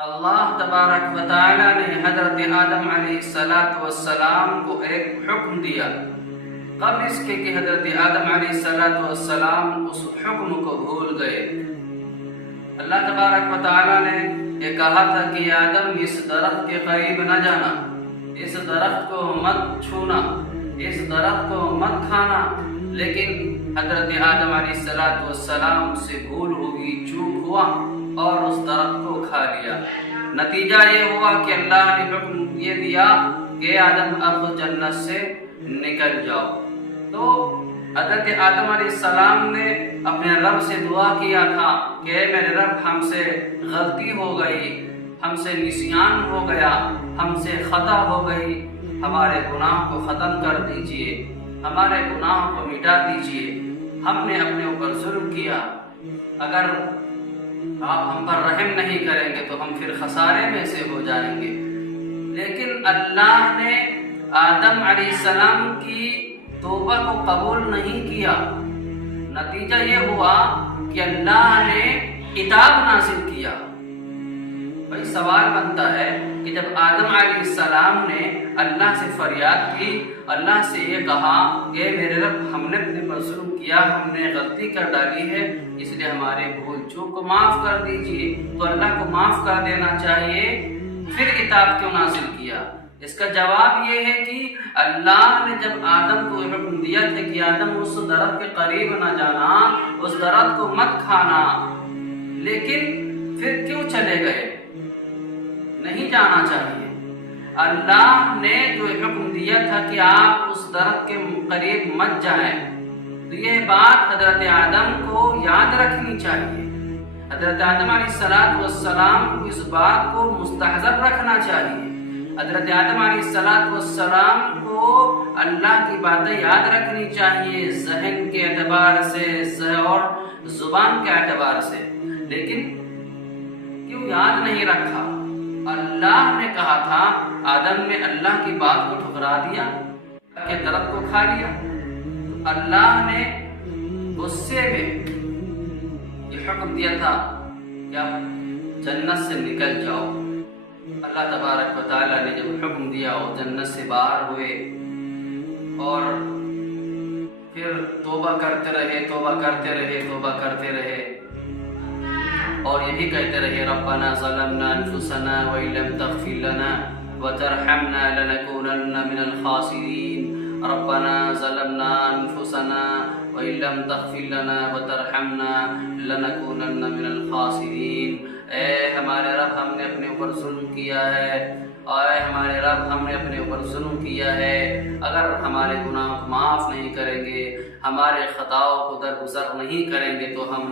اللہ تبارک و تعالی نے حضرت آدم علیہ السلام کو ایک حکم دیا قبل اس کے کہ حضرت آدم علیہ السلام اس حکم کو بھول گئے۔ اللہ تبارک و تعالی نے یہ کہا تھا کہ آدم اس درخت کے قریب نہ جانا، اس درخت کو مت چھونا، اس درخت کو مت کھانا، لیکن حضرت آدم علیہ السلام سے بھول ہوئی، چوک ہوا اور اس درخت کو کھا لیا۔ نتیجہ یہ ہوا کہ اللہ نے حکم یہ دیا کہ آدم اب جنت سے نکل جاؤ۔ تو حضرت آدم علیہ السلام نے اپنے رب سے دعا کیا تھا کہ اے میرے رب، ہم سے غلطی ہو گئی، ہم سے نسیان ہو گیا، ہم سے خطا ہو گئی، ہمارے گناہ کو ختم کر دیجئے، ہمارے گناہ کو مٹا دیجئے، ہم نے اپنے اوپر ظلم کیا، اگر آپ ہم پر رحم نہیں کریں گے تو ہم پھر خسارے میں سے ہو جائیں گے۔ لیکن اللہ نے آدم علیہ السلام کی توبہ کو قبول نہیں کیا۔ نتیجہ یہ ہوا کہ اللہ نے عتاب نازل کیا۔ بھائی سوال بنتا ہے کہ جب آدم علیہ السلام نے اللہ سے فریاد کی، اللہ سے یہ کہا کہ میرے رب، ہم نے اپنے پر ظلم کیا، ہم نے غلطی کر ڈالی ہے، اس لیے ہمارے بھول چوک کو معاف کر دیجئے، تو اللہ کو معاف کر دینا چاہیے، پھر عتاب کیوں نازل کیا؟ اس کا جواب یہ ہے کہ اللہ نے جب آدم کو حکم دیا تھا کہ آدم اس درخت کے قریب نہ جانا، اس درخت کو مت کھانا، لیکن پھر کیوں چلے گئے؟ نہیں جانا چاہیے۔ اللہ نے جو حکم دیا تھا کہ آپ اس درخت کے قریب مت جائیں، تو یہ بات حضرت آدم کو یاد رکھنی چاہیے۔ حضرت آدم علیہ السلام کو اس بات کو مستحضر رکھنا چاہیے۔ حضرت آدم علیہ السلام کو اللہ کی باتیں یاد رکھنی چاہیے، ذہن کے اعتبار سے اور زبان کے اعتبار سے۔ لیکن کیوں یاد نہیں رکھا؟ اللہ نے کہا تھا، آدم نے اللہ کی بات کو ٹھکرا دیا کہ درخت کو کھا لیا۔ اللہ نے غصے میں یہ حکم دیا تھا کہ آپ جنت سے نکل جاؤ۔ اللہ تبارک و تعالیٰ نے جب حکم دیا وہ جنت سے باہر ہوئے اور پھر توبہ کرتے رہے، توبہ کرتے رہے، توبہ کرتے رہے، اور یہی کہتے رہے ربنا ظلمنا انفسنا وان لم تغفر لنا وترحمنا لنكونن من الخاسرین، ربنا ظلمنا انفسنا وان لم تغفر لنا وترحمنا لنكونن من الخاسرین۔ اے ہمارے رب، ہم نے اپنے اوپر ظلم کیا ہے، اے ہمارے رب، ہم نے اپنے اوپر ظلم کیا ہے، اگر ہمارے گناہ کو معاف نہیں کریں گے، ہمارے خطاؤں کو درگزر نہیں کریں گے تو ہم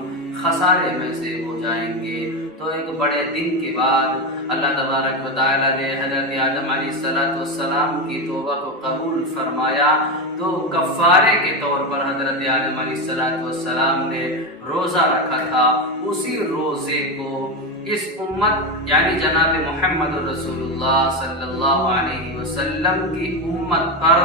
خسارے میں سے ہو جائیں گے۔ تو ایک بڑے دن کے بعد اللہ تبارک و تعالی نے حضرت آدم علیہ السلام کی توبہ کو قبول فرمایا، تو کفارے کے طور پر حضرت آدم علیہ السلام نے روزہ رکھا تھا۔ اسی روزے کو اس امت یعنی جناب محمد رسول اللہ صلی اللہ علیہ وسلم کی امت پر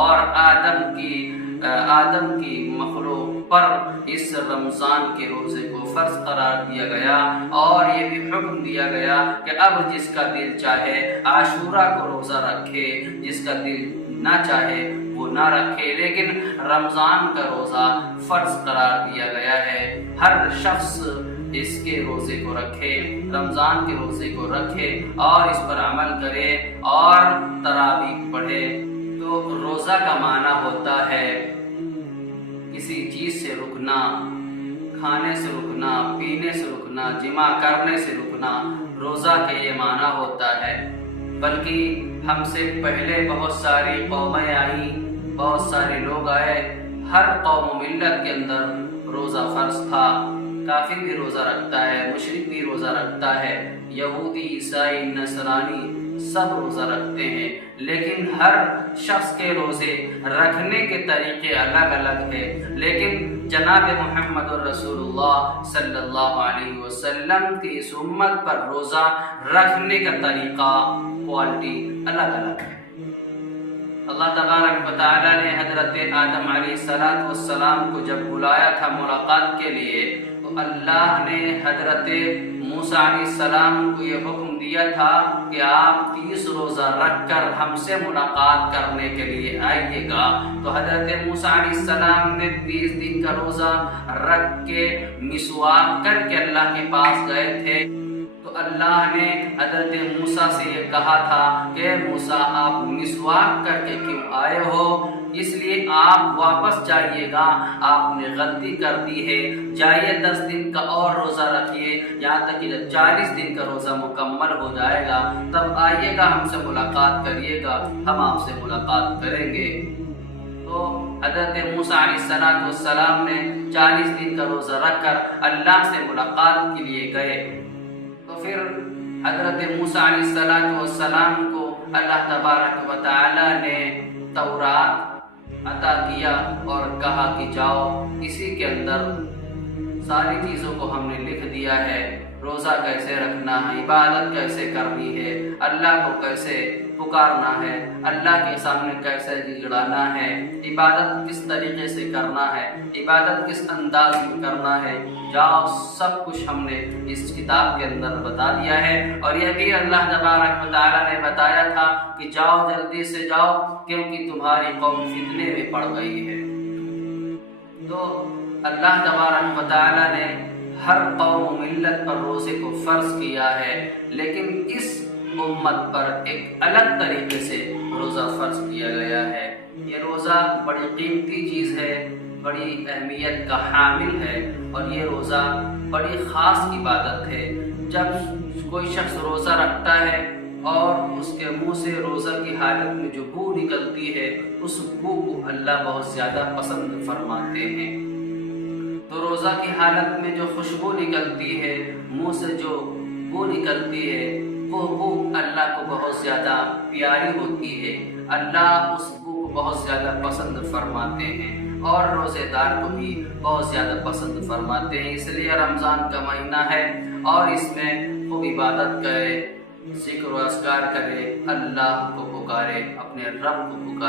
اور آدم کی مخلوق پر اس رمضان کے روزے کو فرض قرار دیا گیا، اور یہ بھی حکم دیا گیا کہ اب جس کا دل چاہے عاشورہ کو روزہ رکھے، جس کا دل نہ چاہے وہ نہ رکھے، لیکن رمضان کا روزہ فرض قرار دیا گیا ہے۔ ہر شخص اس کے روزے کو رکھے، رمضان کے روزے کو رکھے اور اس پر عمل کرے اور تراویح پڑھے۔ تو روزہ کا معنی ہوتا ہے کسی چیز سے رکنا، کھانے سے رکنا، پینے سے رکنا، جماع کرنے سے رکنا، روزہ کے یہ معنی ہوتا ہے۔ بلکہ ہم سے پہلے بہت ساری قومیں آئیں، بہت سارے لوگ آئے، ہر قوم و ملت کے اندر روزہ فرض تھا۔ کافر بھی روزہ رکھتا ہے، مشرک بھی روزہ رکھتا ہے، یہودی، عیسائی، نصرانی سب روزہ رکھتے ہیں، لیکن ہر شخص کے روزے رکھنے کے طریقے الگ الگ ہیں۔ لیکن جناب محمد رسول اللہ صلی اللہ علیہ وسلم کی اس امت پر روزہ رکھنے کا طریقہ، کوالٹی الگ الگ ہے۔ اللہ تبارک و تعالی نے حضرت آدم علیہ السلام کو جب بلایا تھا ملاقات کے لیے، تو تو اللہ نے حضرت موسیٰ علیہ السلام کو یہ حکم دیا تھا کہ آپ 30 روزہ رکھ کر ہم سے ملاقات کرنے کے لیے آئیے گا۔ تو حضرت موسیٰ علیہ السلام نے 30 دن کا روزہ رکھ کے مسواک کر کے اللہ کے پاس گئے تھے۔ تو اللہ نے حضرت موسیٰ سے یہ کہا تھا کہ موسیٰ آپ مسواک کر کے کیوں آئے ہو؟ اس لیے آپ واپس جائیے گا، آپ نے غلطی کر دی ہے، جائیے 10 دن کا اور روزہ رکھیے، یہاں تک کہ جب 40 دن کا روزہ مکمل ہو جائے گا تب آئیے گا، ہم سے ملاقات کریے گا، ہم آپ سے ملاقات کریں گے۔ تو حضرت موسیٰ علیہ السلام نے 40 دن کا روزہ رکھ کر اللہ سے ملاقات کے لیے گئے۔ تو پھر حضرت موسیٰ علیہ السلام کو اللہ تبارک و تعالی نے تورات عطا کیا اور کہا کہ جاؤ اسی کے اندر ساری چیزوں کو ہم نے لکھ دیا ہے، روزہ کیسے رکھنا ہے، عبادت کیسے کرنی ہے، اللہ کو کیسے پکارنا ہے، اللہ کے سامنے کیسے گڑانا ہے، عبادت کس طریقے سے کرنا ہے، عبادت کس انداز میں کرنا ہے، جاؤ سب کچھ ہم نے اس کتاب کے اندر بتا دیا ہے۔ اور یہ بھی اللہ تبارک و تعالیٰ نے بتایا تھا کہ جاؤ جلدی سے جاؤ کیونکہ تمہاری قوم فتنے میں پڑ گئی ہے۔ تو اللہ تبارک و تعالیٰ نے ہر قوم و ملت پر روزے کو فرض کیا ہے، لیکن اس امت پر ایک الگ طریقے سے روزہ فرض کیا گیا ہے۔ یہ روزہ بڑی قیمتی چیز ہے، بڑی اہمیت کا حامل ہے، اور یہ روزہ بڑی خاص عبادت ہے۔ جب کوئی شخص روزہ رکھتا ہے اور اس کے منہ سے روزہ کی حالت میں جو بو نکلتی ہے اس بو کو اللہ بہت زیادہ پسند فرماتے ہیں۔ تو روزہ کی حالت میں جو خوشبو نکلتی ہے، منہ سے جو بو نکلتی ہے، وہ بو اللہ کو بہت زیادہ پیاری ہوتی ہے، اللہ اس بو کو بہت زیادہ پسند فرماتے ہیں اور روزے دار کو بھی بہت زیادہ پسند فرماتے ہیں۔ اس لیے رمضان کا مہینہ ہے اور اس میں خوب عبادت کرے، ذکر و اذکار کرے، اللہ کو پکارے، اپنے رب کو پکارے۔